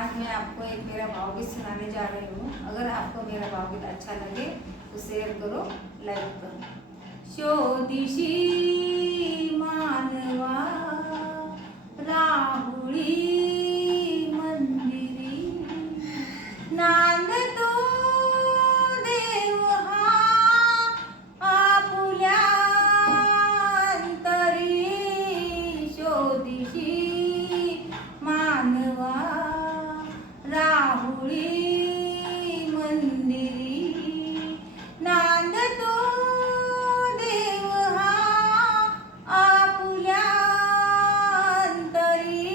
आज मैं आपको एक मेरा भावगीत सुनाने जा रही हूँ। अगर आपको मेरा भावगीत अच्छा लगे तो शेयर करो, लाइक करो। शोधिशी मानवा राहुळी मंदिरी, नांदतो देव हा आपुल्या अंतरी। शोधिशी मानवा राहुळी मंदिरी, नांदतो देव हा आपुल्या अंतरी।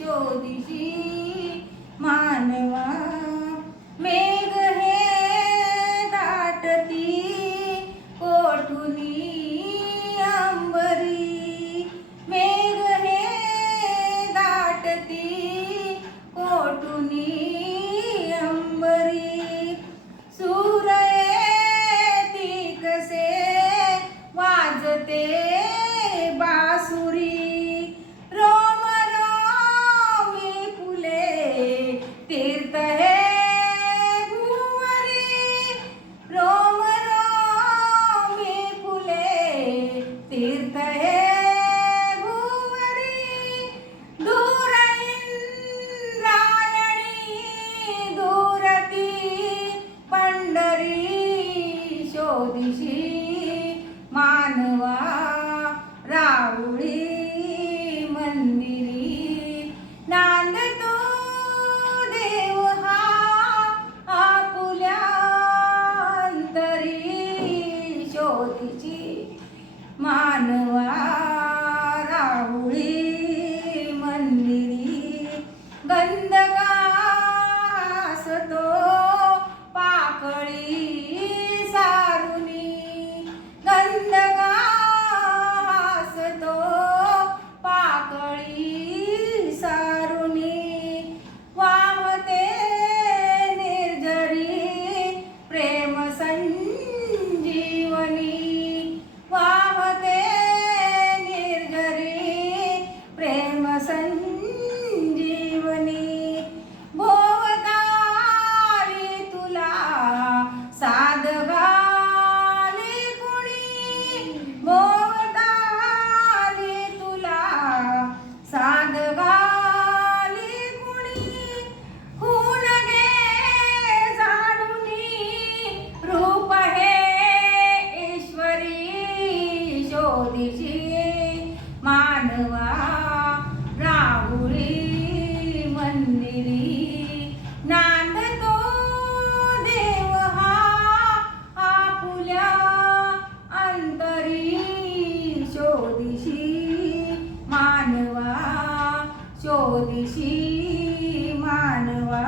शोधिशी मानवा मेघ हे दाटती कोठुनी अंबरी, मेघ हे दाटती कोठुनी अंबरी। सूर येती कसे वाजते बासुरी, रोम रोमी फुले तीर्थ हे भुवरी, रोम रोमी फुले तीर्थ हे भुवरी। दूर इंद्रायणी दूरती पंढरी। शोधिशी मानवा राहुळी मंदिरी, नांदतो देव हा आपुल्या अंतरी। शोधिशी मानवा राहुळी मंदिरी, गंधका असतो पाकळी सारुनी, गंधका असतो पाकळी सारुनी। वाहते निर्झरी प्रेम संजीवनी, वाहते निर्झरी प्रेम संजीवनी। भोवताली तुला साद घाली कुणी, भोवताली तुला साद घाली कुणी। खून घे जाणुनी रूप हे ईश्वरी। शोधिशी मानवा राहुळी मंदिरी, नांदतो देव हा आपुल्या अंतरी। शोधिशी मानवा, शोधिशी मानवा,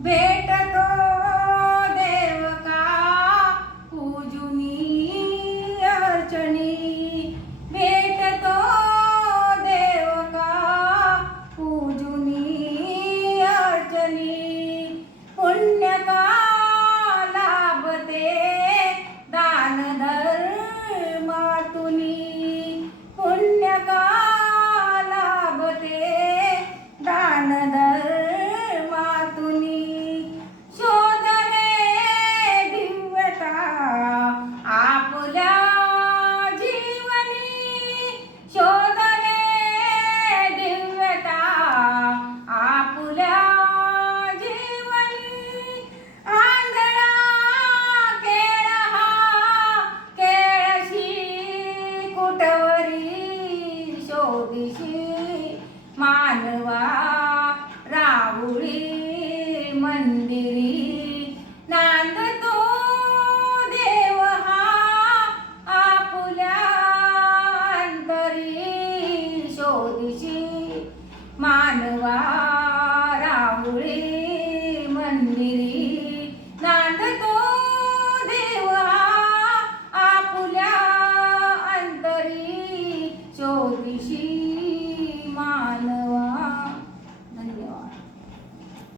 भेटतो देव का पूजुनी अर्चनी, भेटतो देव का पूजुनी अर्चनी। पुण्य का लाभते दान धर्मातुनी, पुण्य का लाभते दान धर्मातुनी। शोध रे दिव्यता आपुल्या जीवनी, शोध रे दिव्यता आपुल्या जीवनी। आंधळा केळ हा केळशी कुठवरी। शोधिशी मानवा